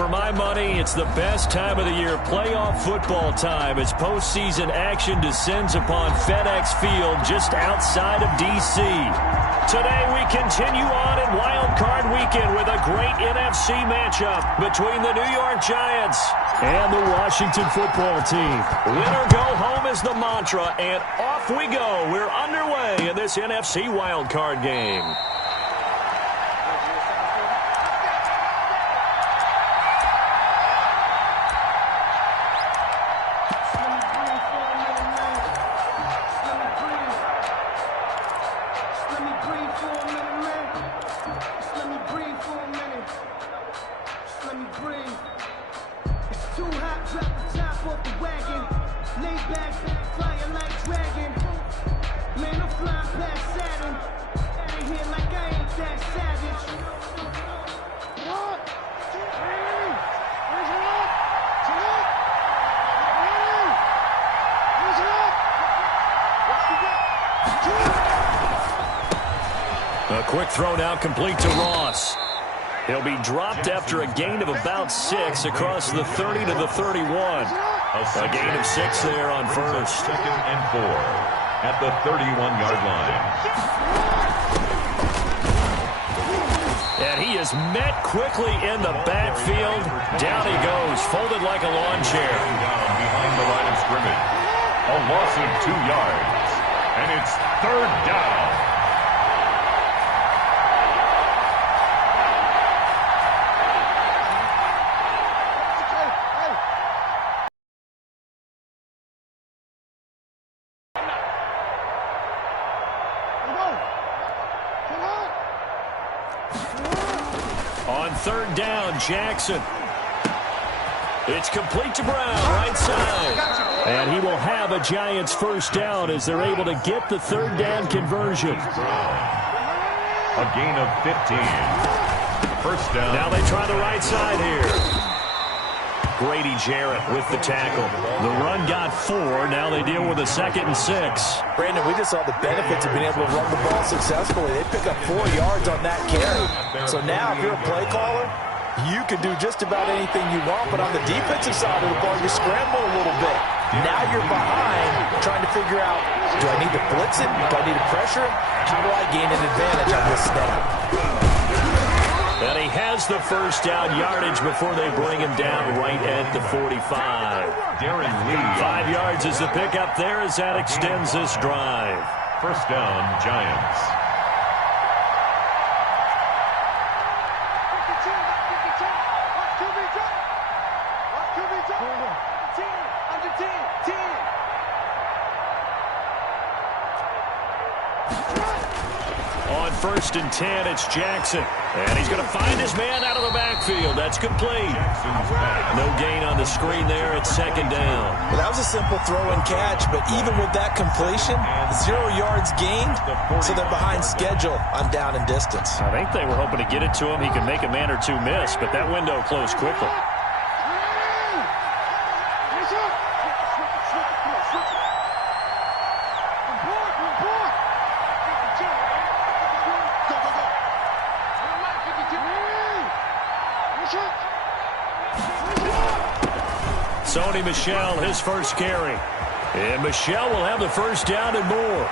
For my money, it's the best time of the year, playoff football time, as postseason action descends upon FedEx Field just outside of D.C. Today we continue on in Wild Card Weekend with a great NFC matchup between the New York Giants and the Washington Football Team. Win or go home is the mantra, and off we go. We're underway in this NFC Wild Card game. A quick throw now complete to Ross. He'll be dropped after a gain of about 6 across the 30 to the 31. A gain of 6 there on first. 2nd and 4 at the 31-yard line. And he is met quickly in the backfield. Down he goes, folded like a lawn chair. Down behind the line of scrimmage. A loss of 2 yards. And it's 3rd down. On 3rd down, Jackson. It's complete to Brown, right side. And he will have a Giants first down as they're able to get the 3rd down conversion. A gain of 15. First down. Now they try the right side here. Grady Jarrett with the tackle. The run got 4. Now they deal with a 2nd and 6. Brandon, we just saw the benefits of being able to run the ball successfully. They pick up 4 yards on that carry. So now if you're a play caller, you can do just about anything you want. But on the defensive side of the ball, you scramble a little bit. Now you're behind trying to figure out, do I need to blitz it? Do I need to pressure him? How do I gain an advantage on this snap? And he has the first down yardage before they bring him down right at the 45. Darren Lee. 5 yards is the pickup there as that extends this drive. First down, Giants. On 1st and 10, it's Jackson. And he's going to find his man out of the backfield. That's complete. No gain on the screen there. It's 2nd down. Well, that was a simple throw and catch, but even with that completion, 0 yards gained, so they're behind schedule on down and distance. I think they were hoping to get it to him. He could make a man or two miss, but that window closed quickly. Sony Michel, his first carry. And Michel will have the first down and more.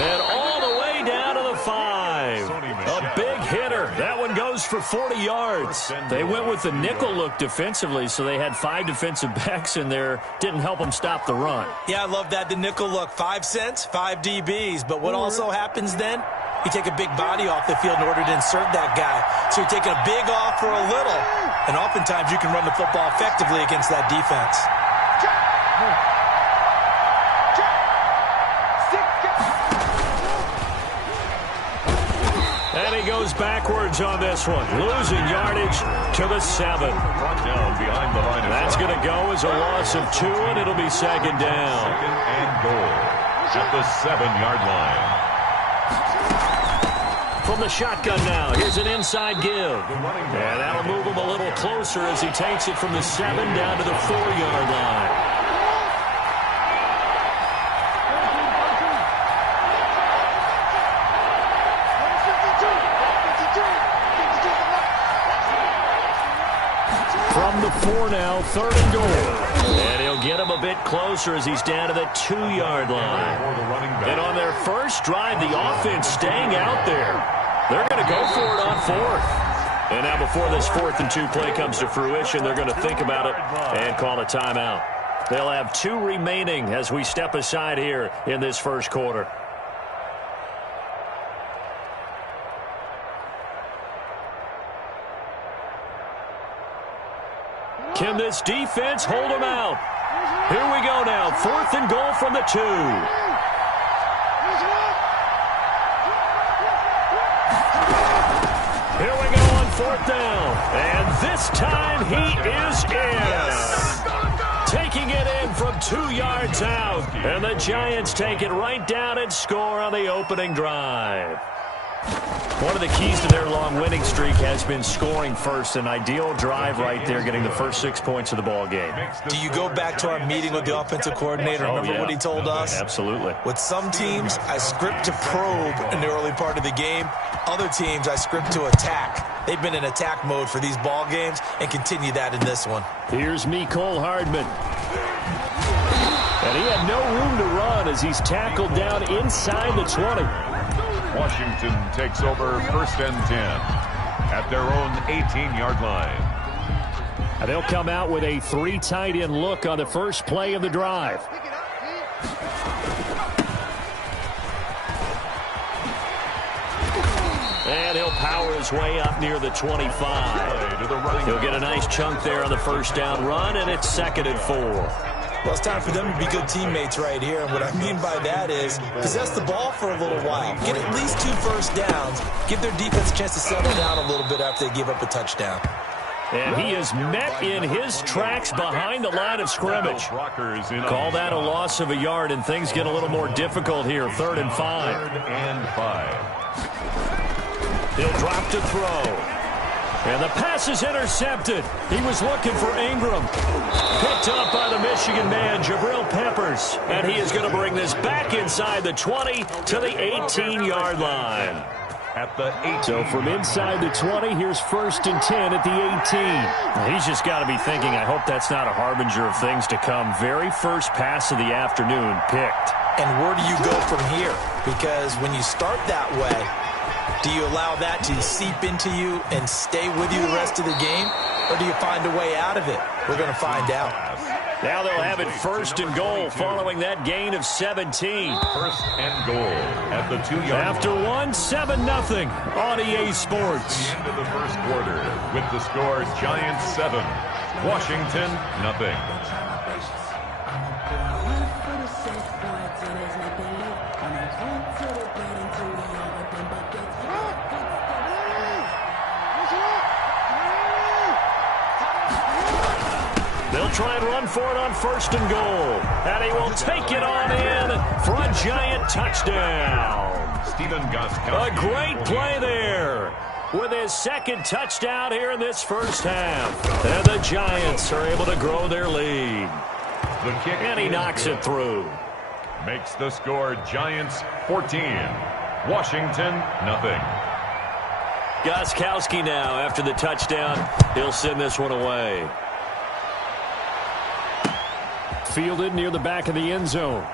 And all the way down to the 5. A big hitter. That one goes for 40 yards. They went with the nickel look defensively, so they had 5 defensive backs in there. Didn't help them stop the run. Yeah, I love that, the nickel look. 5 cents, 5 DBs. But what also happens then? You take a big body off the field in order to insert that guy. So you're taking a big off for a little. And oftentimes you can run the football effectively against that defense. And he goes backwards on this one. Losing yardage to the 7. Down behind the line. That's going to go as a loss of 2, and it'll be 2nd down. 2nd and goal at the 7-yard line. From the shotgun now, here's an inside give. And that'll move him a little closer as he takes it from the 7 down to the 4-yard line. From 4 now, 3rd and goal. And he'll get him a bit closer as he's down to the 2-yard line. And on their first drive, the offense staying out there. They're going to go for it on 4th. And now before this 4th and 2 play comes to fruition, they're going to think about it and call a timeout. They'll have 2 remaining as we step aside here in this first quarter. Can this defense hold them out? Here we go now. 4th and goal from the 2. Here we go on 4th down. And this time he is in. Taking it in from 2 yards out. And the Giants take it right down and score on the opening drive. One of the keys to their long winning streak has been scoring first. An ideal drive right there, getting the first 6 points of the ball game. Do you go back to our meeting with the offensive coordinator? Remember what he told us? Absolutely. With some teams, I script to probe in the early part of the game. Other teams, I script to attack. They've been in attack mode for these ball games and continue that in this one. Here's Mecole Hardman. And he had no room to run as he's tackled down inside the 20. Washington takes over 1st and 10 at their own 18-yard line. And they'll come out with a 3 tight end look on the first play of the drive. And he'll power his way up near the 25. He'll get a nice chunk there on the first down run, and it's 2nd and 4. Well, it's time for them to be good teammates right here. And what I mean by that is possess the ball for a little while. Get at least 2 first downs. Give their defense a chance to settle down a little bit after they give up a touchdown. And he is met in his tracks behind the line of scrimmage. Call that a loss of a yard, and things get a little more difficult here. 3rd and 5. 3rd and 5. He'll drop to throw. And the pass is intercepted. He was looking for Ingram. Picked up by the Michigan man, Jabril Peppers. And he is going to bring this back inside the 20 to the 18-yard line. At the 18. So from inside the 20, here's 1st and 10 at the 18. He's just got to be thinking, I hope that's not a harbinger of things to come. Very first pass of the afternoon picked. And where do you go from here? Because when you start that way, do you allow that to seep into you and stay with you the rest of the game? Or do you find a way out of it? We're going to find out. Now they'll have it 1st and goal following that gain of 17. 1st and goal at the 2-yard line. After 7-0 on EA Sports. End of the first quarter with the score Giants 7, Washington 0. They'll try and run for it on 1st and goal. And he will take it on in for a Giant touchdown. Stephen Gostkowski. A great play there with his 2nd touchdown here in this first half. And the Giants are able to grow their lead. The kick, and he knocks it through. Makes the score Giants 14, Washington 0. Gostkowski now after the touchdown. He'll send this one away. Fielded near the back of the end zone.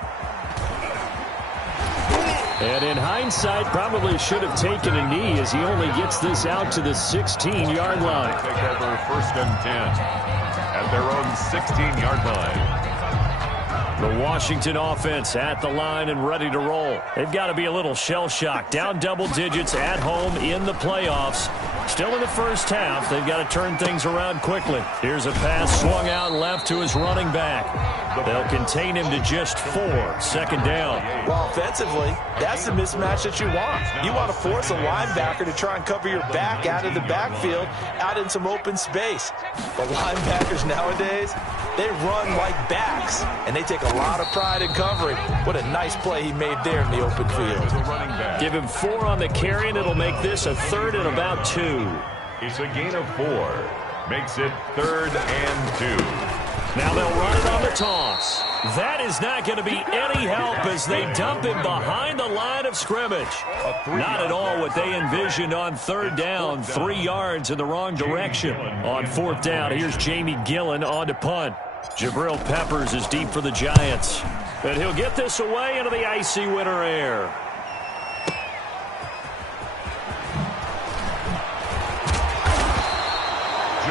And in hindsight, probably should have taken a knee as he only gets this out to the 16-yard line. Take over 1st and 10 at their own 16-yard line. The Washington offense at the line and ready to roll. They've got to be a little shell-shocked. Down double digits at home in the playoffs. Still in the first half. They've got to turn things around quickly. Here's a pass swung out left to his running back. They'll contain him to just 4. 2nd down. Well, offensively, that's the mismatch that you want. You want to force a linebacker to try and cover your back out of the backfield, out in some open space. But linebackers nowadays, they run like backs, and they take a lot of pride in covering. What a nice play he made there in the open field. Give him 4 on the carry, and it'll make this a 3rd and about 2. It's a gain of 4. Makes it 3rd and 2. Now they'll run it on the toss. That is not going to be any help as they dump him behind the line of scrimmage. Not at all what they envisioned on third down. 3 yards in the wrong direction. On fourth down, here's Jamie Gillen on to punt. Jabril Peppers is deep for the Giants. And he'll get this away into the icy winter air.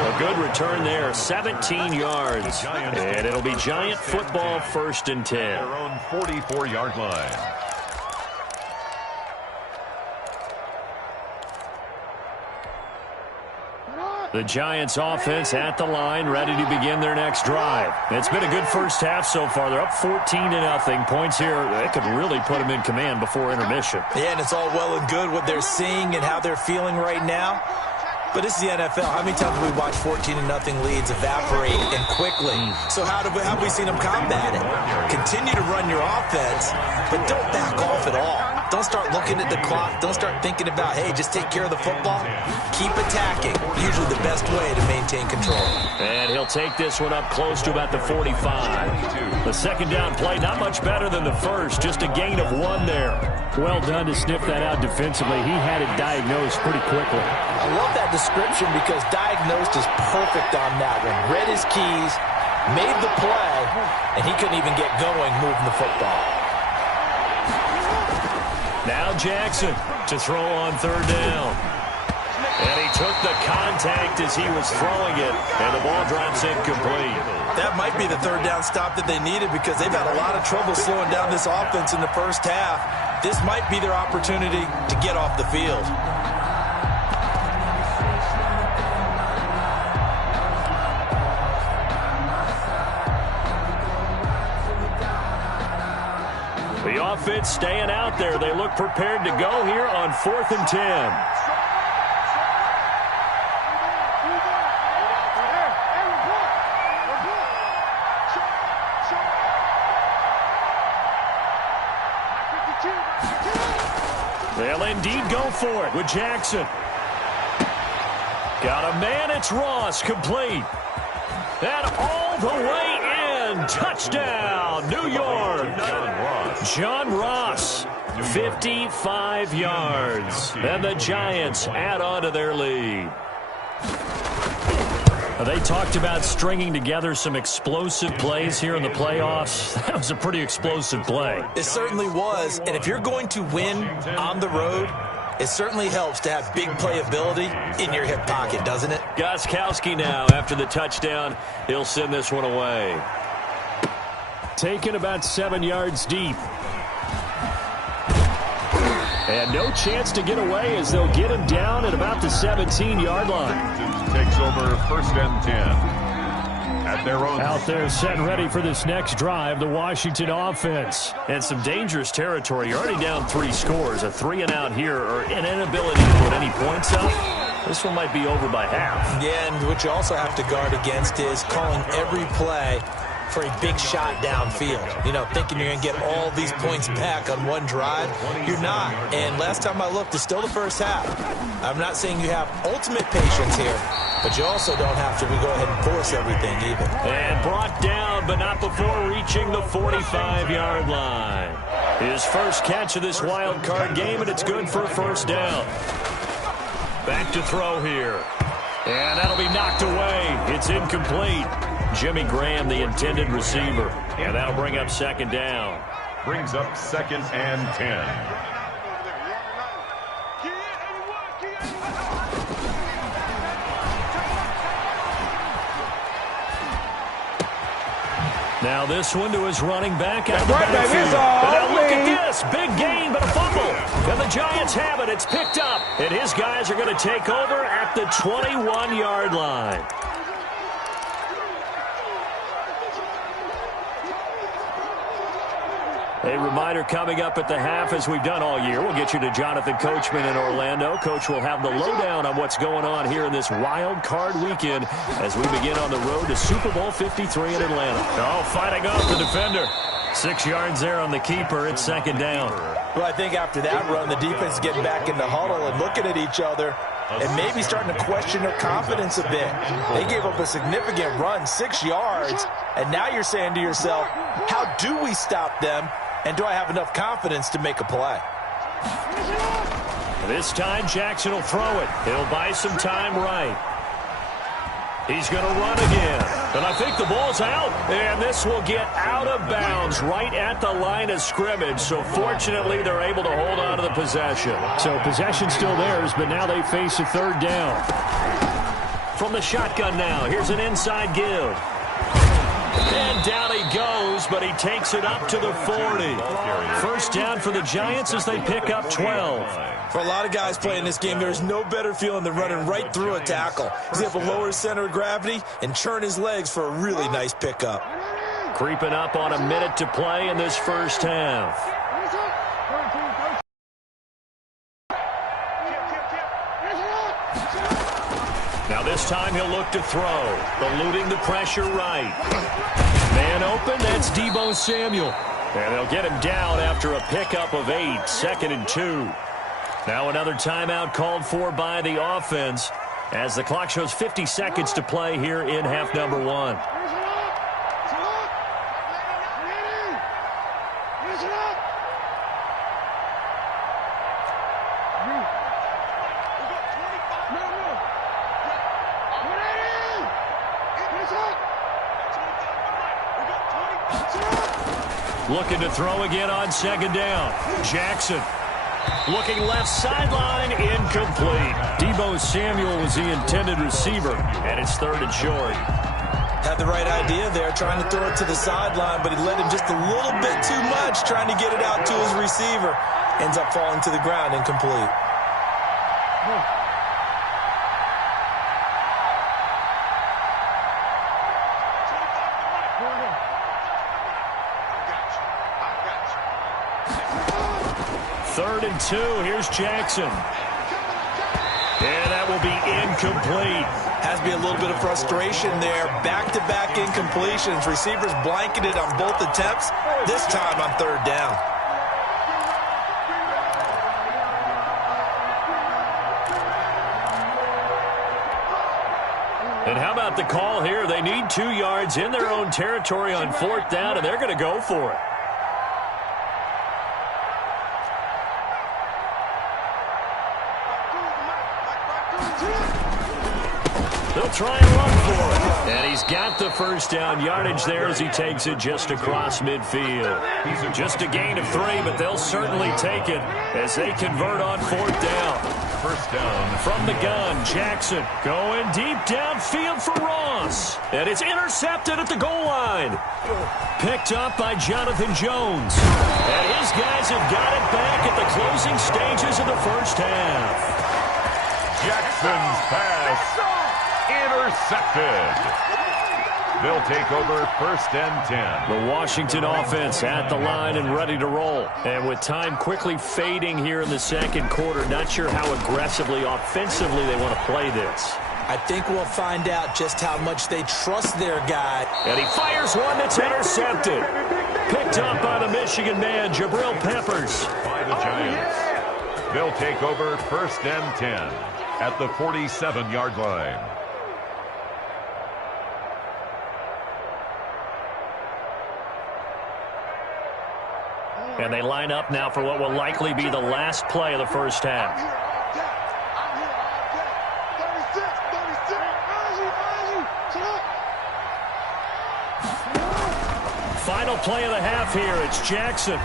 A good return there, 17 yards. And it'll be Giant football, 1st and 10. Their own 44-yard line. The Giants offense at the line, ready to begin their next drive. It's been a good first half so far. They're up 14-0. Points here, they could really put them in command before intermission. Yeah, and it's all well and good what they're seeing and how they're feeling right now. But this is the NFL. How many times have we watched 14-0 leads evaporate and quickly? So how have we seen them combat it? Continue to run your offense, but don't back off at all. Don't start looking at the clock. Don't start thinking about, hey, just take care of the football. Keep attacking. Usually the best way to maintain control. And he'll take this one up close to about the 45. The second down play, not much better than the first. Just a gain of 1 there. Well done to sniff that out defensively. He had it diagnosed pretty quickly. I love that description because diagnosed is perfect on that one. Read his keys, made the play, and he couldn't even get going moving the football. Now Jackson to throw on third down. And he took the contact as he was throwing it, and the ball drops incomplete. That might be the third down stop that they needed because they've had a lot of trouble slowing down this offense in the first half. This might be their opportunity to get off the field. The offense staying out there. They look prepared to go here on 4th and 10. They'll indeed go for it with Jackson. Got a man, it's Ross, complete. And all the way in. Touchdown, New York. John Ross, 55 yards. And the Giants add on to their lead. They talked about stringing together some explosive plays here in the playoffs. That was a pretty explosive play. It certainly was. And if you're going to win on the road, it certainly helps to have big playability in your hip pocket, doesn't it? Gostkowski now after the touchdown. He'll send this one away. Taken about 7 yards deep. And no chance to get away as they'll get him down at about the 17-yard line. Takes over 1st and 10. At their own. Out there set and ready for this next drive, the Washington offense. And some dangerous territory. You're already down 3 scores. A 3 and out here or an inability to put any points up. This one might be over by half. Yeah, and what you also have to guard against is calling every play for a big shot downfield. You know, thinking you're going to get all these points back on one drive. You're not. And last time I looked, it's still the first half. I'm not saying you have ultimate patience here, but you also don't have to go ahead and force everything either. And brought down, but not before reaching the 45-yard line. His first catch of this wild card game, and it's good for a first down. Back to throw here. And that'll be knocked away. It's incomplete. Jimmy Graham, the intended receiver. And that'll bring up second down. Brings up 2nd and 10. Now this one to his running back out of the backfield. And now look at this. Big gain, but a fumble. And the Giants have it. It's picked up. And his guys are going to take over at the 21-yard line. A reminder coming up at the half, as we've done all year. We'll get you to Jonathan Coachman in Orlando. Coach will have the lowdown on what's going on here in this wild card weekend as we begin on the road to Super Bowl 53 in Atlanta. Oh, fighting off the defender. 6 yards there on the keeper. It's second down. Well, I think after that run, the defense is getting back in the huddle and looking at each other. and maybe starting to question their confidence a bit. They gave up a significant run, 6 yards, and now you're saying to yourself, how do we stop them, and do I have enough confidence to make a play? This time, Jackson will throw it. He'll buy some time right. He's going to run again. And I think the ball's out. And this will get out of bounds right at the line of scrimmage. So fortunately, they're able to hold on to the possession. So possession's still theirs, but now they face a third down. From the shotgun now, here's an inside give. And down he goes, but he takes it up to the 40. First down for the Giants as they pick up 12. For a lot of guys playing this game, there's no better feeling than running right through a tackle. He's able to lower his center of gravity and churn his legs for a really nice pickup. Creeping up on a minute to play in this first half. Now this time he'll look to throw, eluding the pressure right. Man open, that's Deebo Samuel. And they'll get him down after a pickup of 8, 2nd and 2. Now another timeout called for by the offense as the clock shows 50 seconds to play here in half number 1. Looking to throw again on 2nd down. Jackson. Looking left sideline, incomplete. Deebo Samuel was the intended receiver, and it's 3rd and short. Had the right idea there, trying to throw it to the sideline, but he led him just a little bit too much, trying to get it out to his receiver. Ends up falling to the ground, incomplete. Third and 2. Here's Jackson. And that will be incomplete. Has to be a little bit of frustration there. Back-to-back incompletions. Receivers blanketed on both attempts. This time on 3rd down. And how about the call here? They need 2 yards in their own territory on 4th down, and they're going to go for it. They'll try and run for it. And he's got the first down yardage there as he takes it just across midfield. Just a gain of 3, but they'll certainly take it as they convert on 4th down. First down. From the gun, Jackson going deep downfield for Ross. And it's intercepted at the goal line. Picked up by Jonathan Jones. And his guys have got it back at the closing stages of the first half. Jackson's pass intercepted. They'll take over 1st and 10. The Washington offense at the line and ready to roll. And with time quickly fading here in the 2nd quarter, not sure how aggressively, offensively they want to play this. I think we'll find out just how much they trust their guy. And he fires one that's intercepted. Picked up by the Michigan man, Jabril Peppers. By the Giants. They'll take over 1st and 10 at the 47-yard line. And they line up now for what will likely be the last play of the first half. Final play of the half here. It's Jackson.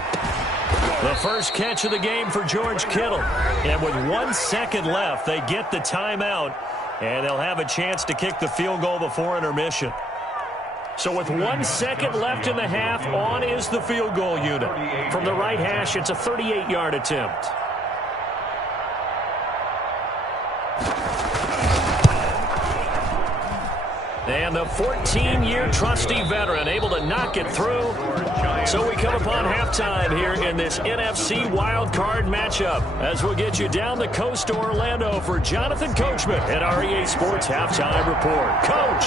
The first catch of the game for George Kittle. And with 1 second left, they get the timeout. And they'll have a chance to kick the field goal before intermission. So with 1 second left in the half, on is the field goal unit. From the right hash, it's a 38-yard attempt. And the 14-year trusty veteran able to knock it through. So we come upon halftime here in this NFC wildcard matchup as we'll get you down the coast to Orlando for Jonathan Coachman at our EA Sports Halftime Report. Coach,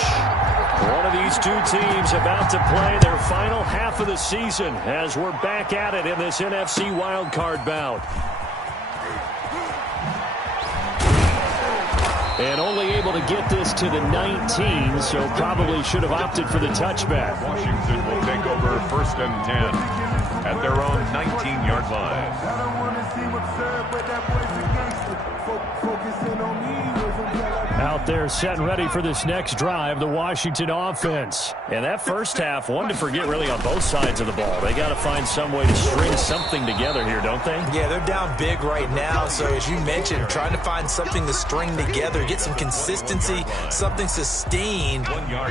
one of these two teams about to play their final half of the season as we're back at it in this NFC wildcard bout. And only able to get this to the 19, so probably should have opted for the touchback. Washington will take over 1st and 10 at their own 19-yard line. Out there set and ready for this next drive, the Washington offense. And that first half, one to forget really on both sides of the ball. They got to find some way to string something together here, don't they? Yeah, they're down big right now. So as you mentioned, trying to find something to string together, get some consistency, something sustained,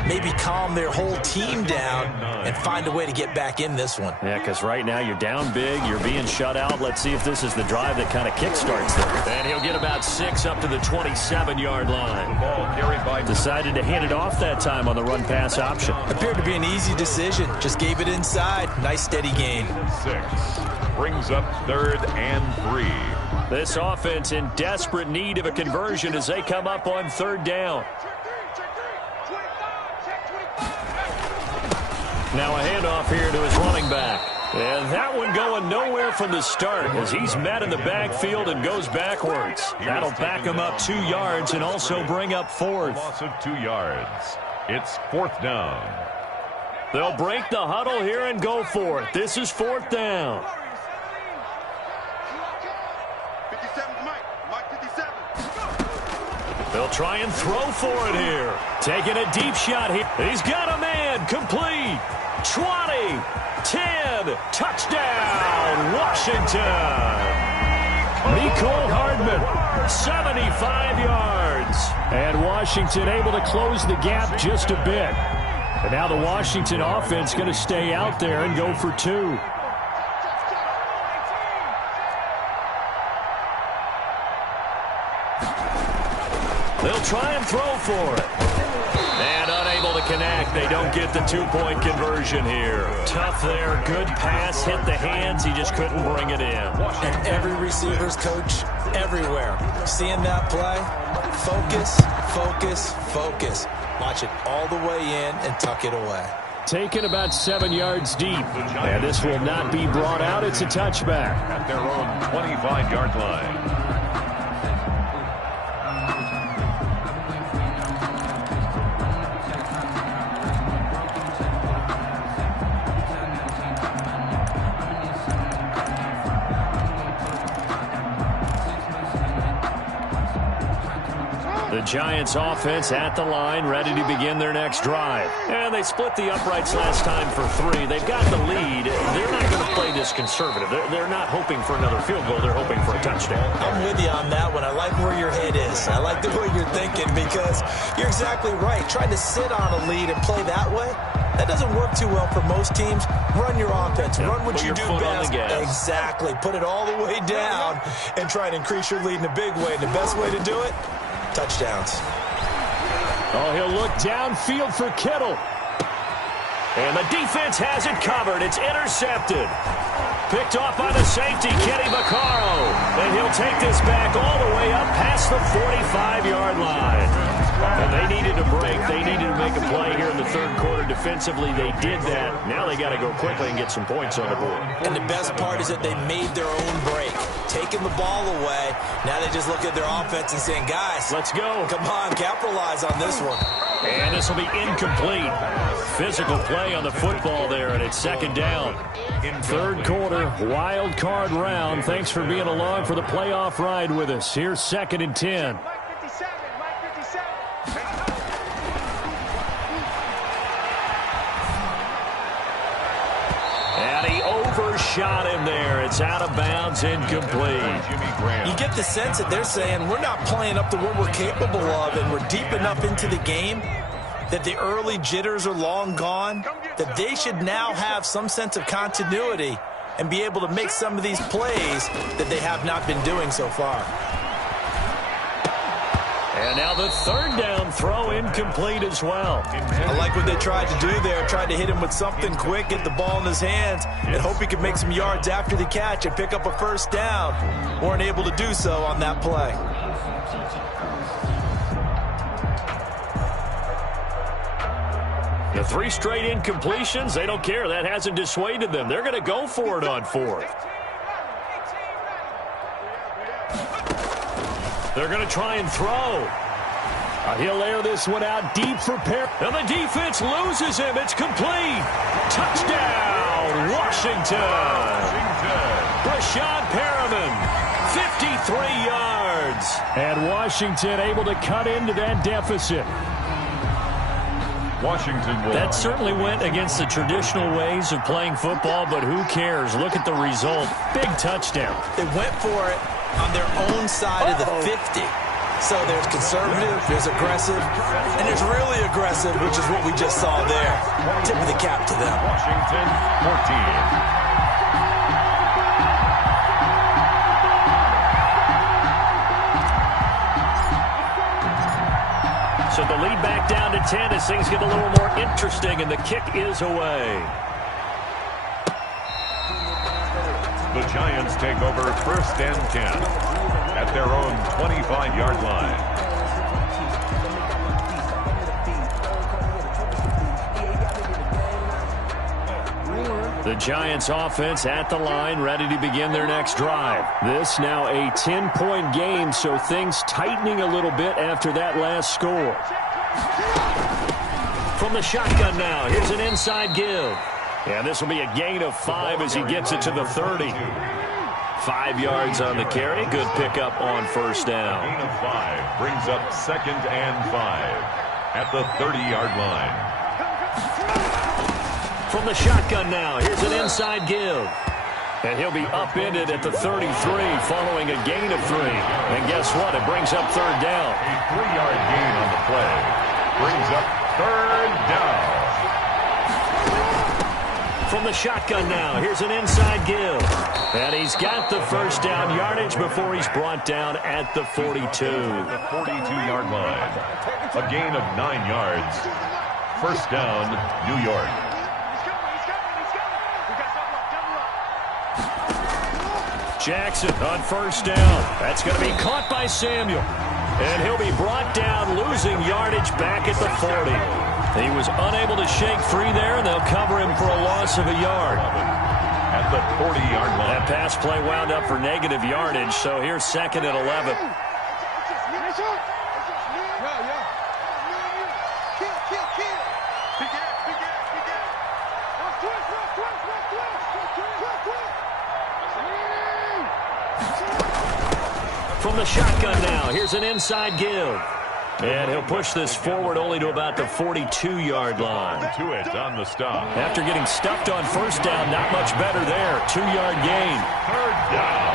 maybe calm their whole team down and find a way to get back in this one. Yeah, because right now you're down big, you're being shut out. Let's see if this is the drive that kind of kickstarts them. And he'll get about 6 up to the 27-yard line. The ball carried by Decided to hand it off that time on the run-pass option. Appeared to be an easy decision. Just gave it inside. Nice steady gain. 6. Brings up 3rd and 3. This offense in desperate need of a conversion as they come up on 3rd down. Now a handoff here to his running back. And that one going nowhere from the start as he's met in the backfield and goes backwards. That'll back him up 2 yards and also bring up 4th. Loss of 2 yards. It's 4th down. They'll break the huddle here and go for it. This is 4th down. They'll try and throw for it here. Taking a deep shot here. He's got a man. Complete. 20. 10. Touchdown, Washington. Mecole Hardman, 75 yards. And Washington able to close the gap just a bit. And now the Washington offense going to stay out there and go for 2. They'll try and throw for it. And unable to connect. They don't get the 2-point conversion here. Tough there. Good pass. Hit the hands. He just couldn't bring it in. And every receiver's coach everywhere. Seeing that play, focus, focus, focus. Watch it all the way in and tuck it away. Taken about 7 yards deep. And this will not be brought out. It's a touchback. At their own 25-yard line. The Giants offense at the line, ready to begin their next drive. And they split the uprights last time for 3. They've got the lead. They're not going to play this conservative. They're not hoping for another field goal. They're hoping for a touchdown. I'm with you on that one. I like where your head is. I like the way you're thinking because you're exactly right. Trying to sit on a lead and play that way, that doesn't work too well for most teams. Run your offense. Run what you do best. Exactly. Put it all the way down and try and increase your lead in a big way. And the best way to do it, touchdowns. Oh, he'll look downfield for Kittle. And the defense has it covered. It's intercepted. Picked off by the safety, Kenny Vaccaro. And he'll take this back all the way up past the 45-yard line. And they needed a break. They needed to make a play here in the 3rd quarter defensively. They did that. Now they got to go quickly and get some points on the board. And the best part is that they made their own break. Taking the ball away. Now they just look at their offense and saying, guys, let's go. Come on, capitalize on this one. And this will be incomplete. Physical play on the football there, and it's 2nd down. In 3rd quarter, wild card round. Thanks for being along for the playoff ride with us. Here's 2nd and 10. And he overshot him there. It's out of bounds, incomplete. You get the sense that they're saying we're not playing up to what we're capable of, and we're deep enough into the game that the early jitters are long gone, that they should now have some sense of continuity and be able to make some of these plays that they have not been doing so far. And now the 3rd down throw incomplete as well. I like what they tried to do there. Tried to hit him with something quick, get the ball in his hands, and hope he could make some yards after the catch and pick up a 1st down. Weren't able to do so on that play. The 3 straight incompletions, they don't care. That hasn't dissuaded them. They're going to go for it on 4th. They're going to try and throw. He'll air this one out deep for Perry. And the defense loses him. It's complete. Touchdown, Washington. Breshad Perriman, 53 yards. And Washington able to cut into that deficit. Washington won. That certainly went against the traditional ways of playing football, but who cares? Look at the result. Big touchdown. They went for it on their own side of the 50. So there's conservative, there's aggressive, and there's really aggressive, which is what we just saw there. Tip of the cap to them. Washington 14. So the lead back down to 10 as things get a little more interesting, and the kick is away. The Giants take over 1st and 10 at their own 25-yard line. The Giants offense at the line, ready to begin their next drive. This now a 10-point game, so things tightening a little bit after that last score. From the shotgun now, here's an inside give. Yeah, this will be a gain of 5 as he gets it to the 30. 5 yards on the carry. Good pickup on first down. Gain of 5 brings up 2nd and 5 at the 30-yard line. From the shotgun now, here's an inside give. And he'll be upended at the 33 following a gain of 3. And guess what? It brings up 3rd down. A 3-yard gain on the play brings up 3rd down. From the shotgun now, here's an inside give. And he's got the first down yardage before he's brought down at the 42. The 42-yard line. A gain of 9 yards. First down, New York. Jackson on first down. That's going to be caught by Samuel. And he'll be brought down, losing yardage back at the 40. He was unable to shake free there, and they'll cover him for a loss of a yard. At the 40-yard line. That pass play wound up for negative yardage, so here's 2nd and 11. From the shotgun now, here's an inside give. And he'll push this forward only to about the 42-yard line. To it on the stop. After getting stuffed on first down, not much better there. 2-yard gain. 3rd down.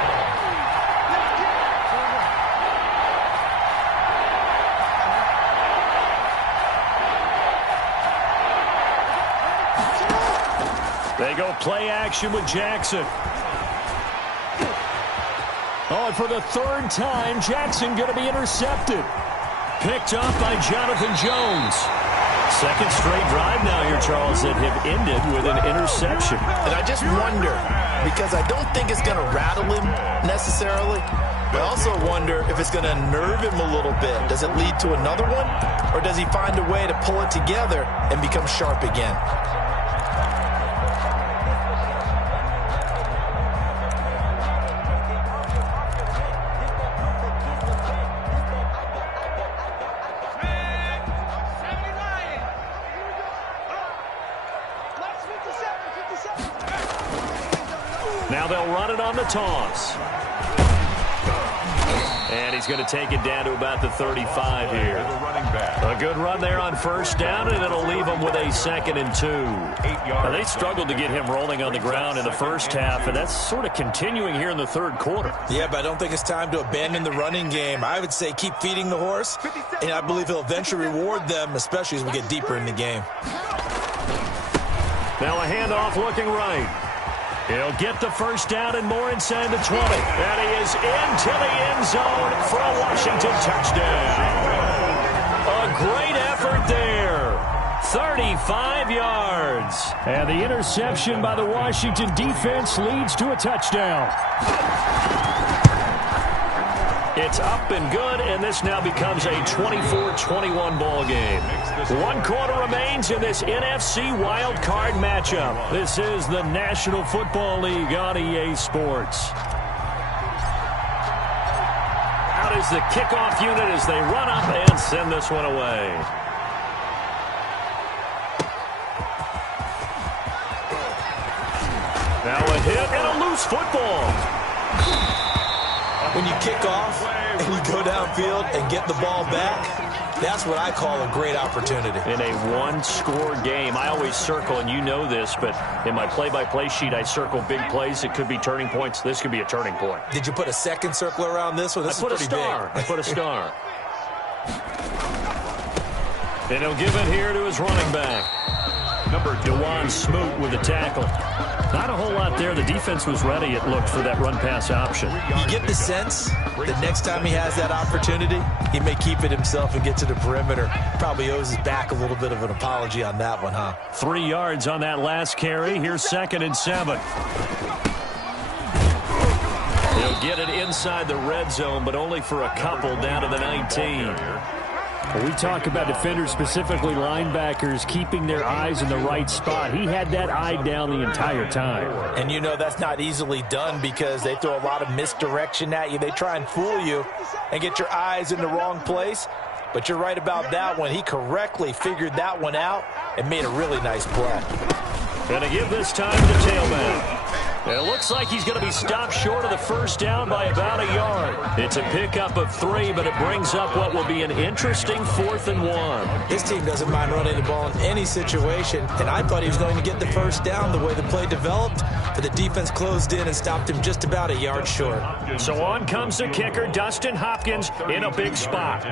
They go play action with Jackson. Oh, and for the 3rd time, Jackson going to be intercepted. Picked up by Jonathan Jones. 2nd straight drive now here, Charles, that have ended with an interception. And I just wonder, because I don't think it's going to rattle him necessarily, but I also wonder if it's going to nerve him a little bit. Does it lead to another one? Or does he find a way to pull it together and become sharp again? Now they'll run it on the toss. And he's going to take it down to about the 35 here. A good run there on first down, and it'll leave them with a 2nd and 2. Now, they struggled to get him rolling on the ground in the first half, and that's sort of continuing here in the 3rd quarter. Yeah, but I don't think it's time to abandon the running game. I would say keep feeding the horse, and I believe he'll eventually reward them, especially as we get deeper in the game. Now a handoff looking right. He'll get the first down and more inside the 20. And he is into the end zone for a Washington touchdown. A great effort there. 35 yards. And the interception by the Washington defense leads to a touchdown. It's up and good, and this now becomes a 24-21 ball game. 1 quarter remains in this NFC wild card matchup. This is the National Football League on EA Sports. Out out is the kickoff unit as they run up and send this one away. Now a hit and a loose football. When you kick off and you go downfield and get the ball back, that's what I call a great opportunity. In a one-score game, I always circle, and you know this, but in my play-by-play sheet, I circle big plays. It could be turning points. This could be a turning point. Did you put a second circle around this one? This is pretty big. I put a star. And he'll give it here to his running back. Number Dewan Smoot with the tackle. Not a whole lot there. The defense was ready, it looked, for that run-pass option. You get the sense that next time he has that opportunity, he may keep it himself and get to the perimeter. Probably owes his back a little bit of an apology on that one, huh? 3 yards on that last carry. Here's 2nd and 7. He'll get it inside the red zone, but only for a couple down to the 19. We talk about defenders, specifically linebackers, keeping their eyes in the right spot. He had that eye down the entire time. And you know that's not easily done because they throw a lot of misdirection at you. They try and fool you and get your eyes in the wrong place. But you're right about that one. He correctly figured that one out and made a really nice play. Going to give this time to the tailback. It looks like he's going to be stopped short of the first down by about a yard. It's a pickup of 3, but it brings up what will be an interesting 4th and 1. This team doesn't mind running the ball in any situation, and I thought he was going to get the first down the way the play developed, but the defense closed in and stopped him just about a yard short. So on comes the kicker, Dustin Hopkins, in a big spot.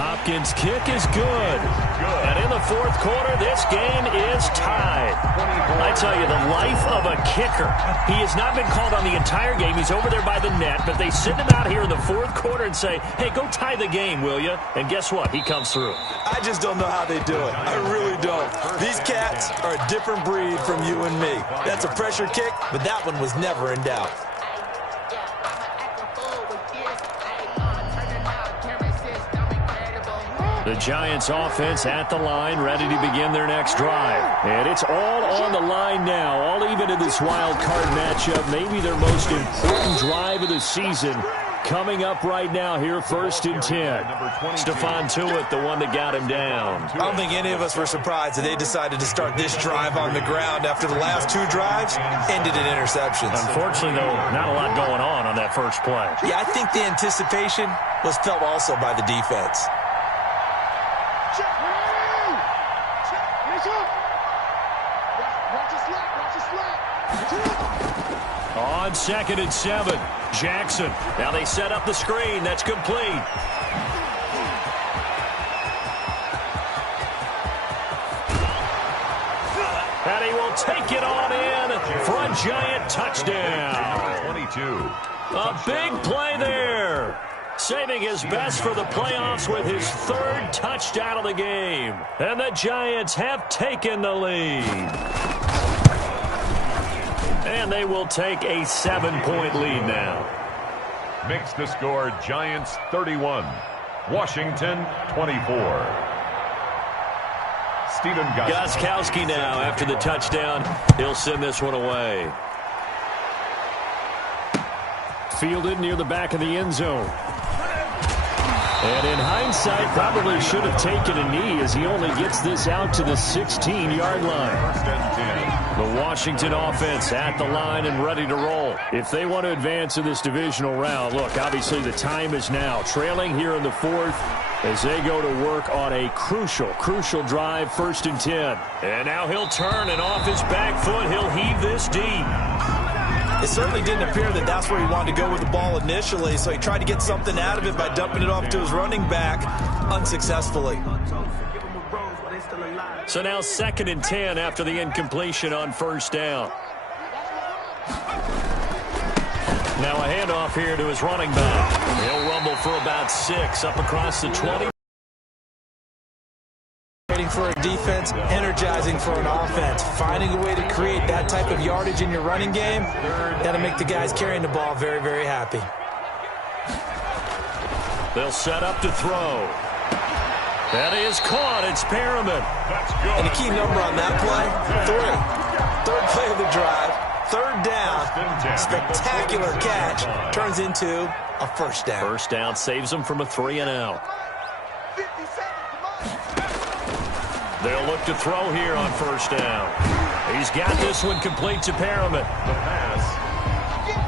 Hopkins' kick is good. And in the 4th quarter, this game is tied. I tell you, the life of a kicker. He has not been called on the entire game. He's over there by the net, but they send him out here in the 4th quarter and say, hey, go tie the game, will you? And guess what? He comes through. I just don't know how they do it. I really don't. These cats are a different breed from you and me. That's a pressure kick, but that one was never in doubt. The Giants offense at the line, ready to begin their next drive. And it's all on the line now, all even in this wild card matchup. Maybe their most important drive of the season coming up right now here, 1st and 10. Stephon Tuitt, the one that got him down. I don't think any of us were surprised that they decided to start this drive on the ground after the last 2 drives ended in interceptions. Unfortunately, though, not a lot going on that first play. Yeah, I think the anticipation was felt also by the defense. On 2nd and 7, Jackson. Now they set up the screen. That's complete. And he will take it on in for a Giant touchdown. 22. A big play there. Saving his best for the playoffs with his 3rd touchdown of the game. And the Giants have taken the lead. And they will take a 7-point lead now. Makes the score Giants 31, Washington 24. Stephen Gostkowski now after the touchdown. He'll send this one away. Fielded near the back of the end zone. And in hindsight, probably should have taken a knee as he only gets this out to the 16-yard line. The Washington offense at the line and ready to roll. If they want to advance in this divisional round, look, obviously the time is now. Trailing here in the 4th as they go to work on a crucial drive, 1st and 10. And now he'll turn, and off his back foot, he'll heave this deep. It certainly didn't appear that that's where he wanted to go with the ball initially, so he tried to get something out of it by dumping it off to his running back unsuccessfully. So now 2nd and 10 after the incompletion on 1st down. Now a handoff here to his running back. He'll rumble for about 6 up across the 20. For a defense, energizing for an offense. Finding a way to create that type of yardage in your running game, that'll make the guys carrying the ball very, very happy. They'll set up to throw. That is caught. It's Perriman. And the key number on that play, 3. 3rd play of the drive. third down, spectacular catch, turns into a first down. First down saves them from a 3-and-out. They'll look to throw here on first down. He's got this one complete to Perriman.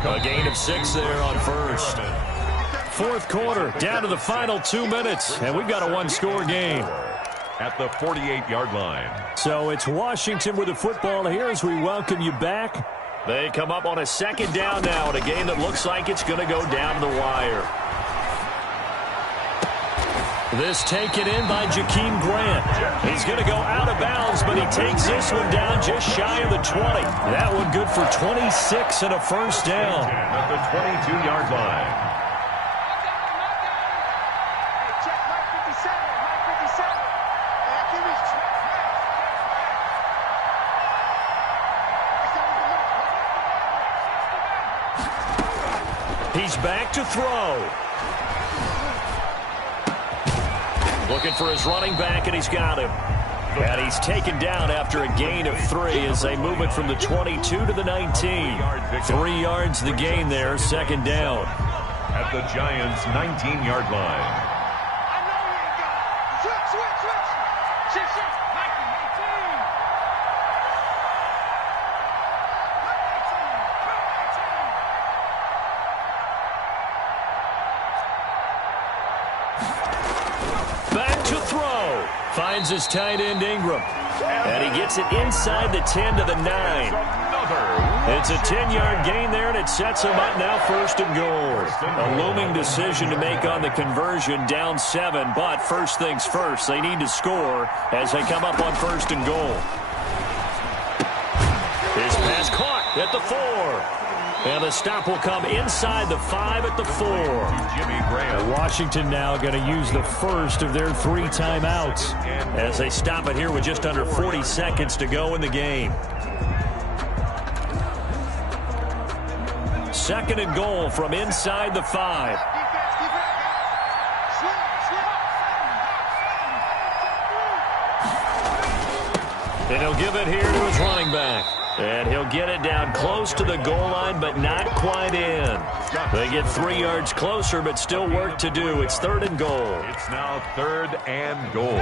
A gain of 6 there on first. Fourth quarter, down to the final 2 minutes, and we've got a one-score game. At the 48-yard line. So it's Washington with the football here as we welcome you back. They come up on a second down now in a game that looks like it's going to go down to the wire. This taken in by Jakeem Grant. He's going to go out of bounds, but he takes this one down just shy of the 20. That one good for 26 and a first down. At the 22-yard line. He's back to throw. Looking for his running back, and he's got him. And he's taken down after a gain of 3 as they move it from the 22 to the 19. 3 yards the gain there, second down. At the Giants' 19-yard line. Finds his tight end Ingram. And he gets it inside the 10 to the 9. It's a 10-yard gain there, and it sets him up now first and goal. A looming decision to make on the conversion, down 7. But first things first, they need to score as they come up on first and goal. His pass caught at the 4. And the stop will come inside the 5 at the 4. Washington now going to use the first of their 3 timeouts as they stop it here with just under 40 seconds to go in the game. Second and goal from inside the 5. And he'll give it here to his running back. And he'll get it down close to the goal line, but not quite in. They get 3 yards closer, but still work to do. It's third and goal. It's now third and goal.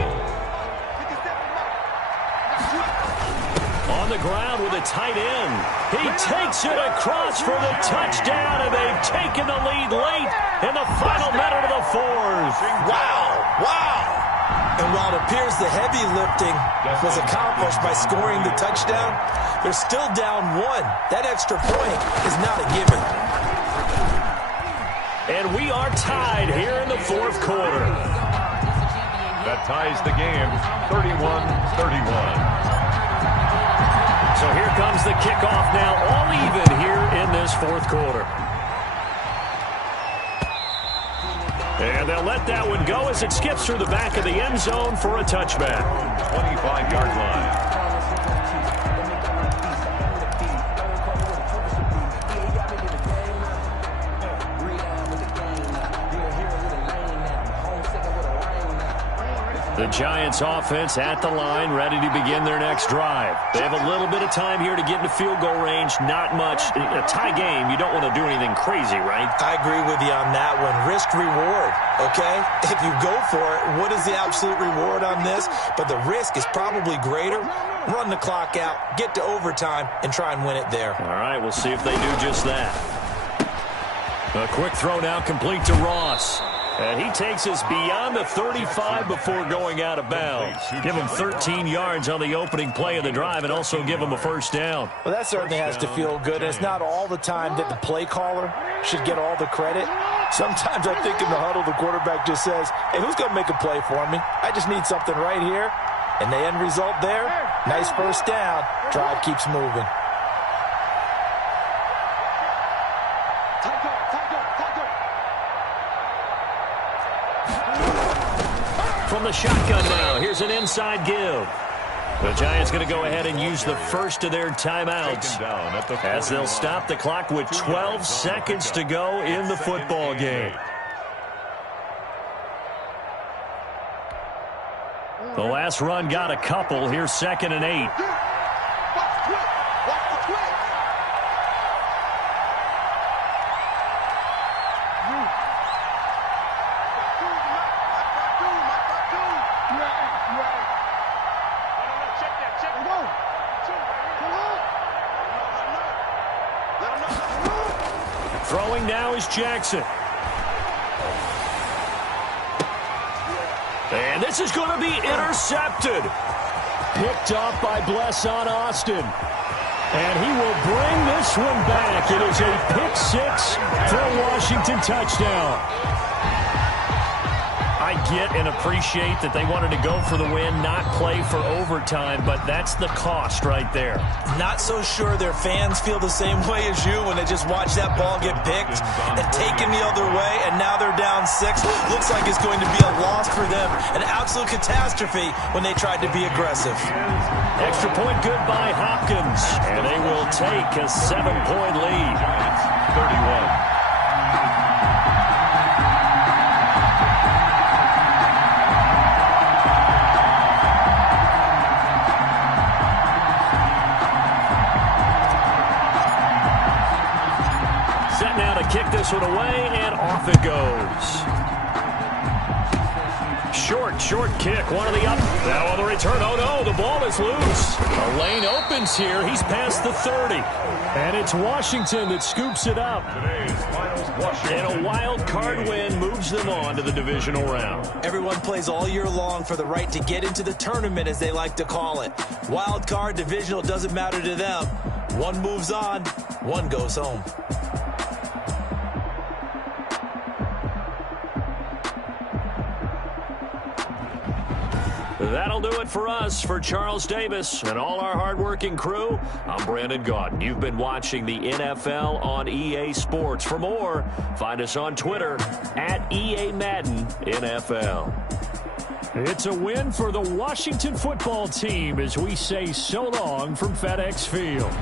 On the ground with a tight end. He takes it across for the touchdown, and they've taken the lead late in the final minute of the 4th. Wow, wow. And while it appears the heavy lifting was accomplished by scoring the touchdown, they're still down 1. That extra point is not a given. And we are tied here in the 4th quarter. That ties the game, 31-31. So here comes the kickoff now, all even here in this 4th quarter. And they'll let that one go as it skips through the back of the end zone for a touchback. 25-yard line. The Giants offense at the line, ready to begin their next drive. They have a little bit of time here to get into field goal range. Not much. A tie game, you don't want to do anything crazy, right? I agree with you on that one. Risk reward, okay? If you go for it, what is the absolute reward on this? But the risk is probably greater. Run the clock out, get to overtime, and try and win it there. All right, we'll see if they do just that. A quick throw now complete to Ross. And he takes us beyond the 35 before going out of bounds. Give him 13 yards on the opening play of the drive and also give him a first down. Well, that certainly has to feel good. And it's not all the time that the play caller should get all the credit. Sometimes I think in the huddle, the quarterback just says, hey, who's going to make a play for me? I just need something right here. And the end result there, nice first down. Drive keeps moving. From the shotgun now, here's an inside give. The Giants going to go ahead and use the first of their timeouts as they'll stop the clock with 12 seconds to go in the football game. The last run got a couple. Here's 2nd and 8. Throwing now is Jackson. And this is going to be intercepted. Picked off by Blesson Austin. And he will bring this one back. It is a pick six for a Washington touchdown. I get and appreciate that they wanted to go for the win, not play for overtime, but that's the cost right there. Not so sure their fans feel the same way as you when they just watch that ball get picked and taken the other way, and now they're down 6. Looks like it's going to be a loss for them, an absolute catastrophe when they tried to be aggressive. Extra point good by Hopkins, and they will take a 7-point lead. 31. Kick this one away, and off it goes. Short kick. One of the up. Now on the return. Oh, no, the ball is loose. A lane opens here. He's past the 30. And it's Washington that scoops it up. And a wild card win moves them on to the divisional round. Everyone plays all year long for the right to get into the tournament, as they like to call it. Wild card, divisional, doesn't matter to them. One moves on, one goes home. That'll do it for us. For Charles Davis and all our hardworking crew, I'm Brandon Gaudin. You've been watching the NFL on EA Sports. For more, find us on Twitter at EA Madden NFL. It's a win for the Washington football team as we say so long from FedEx Field.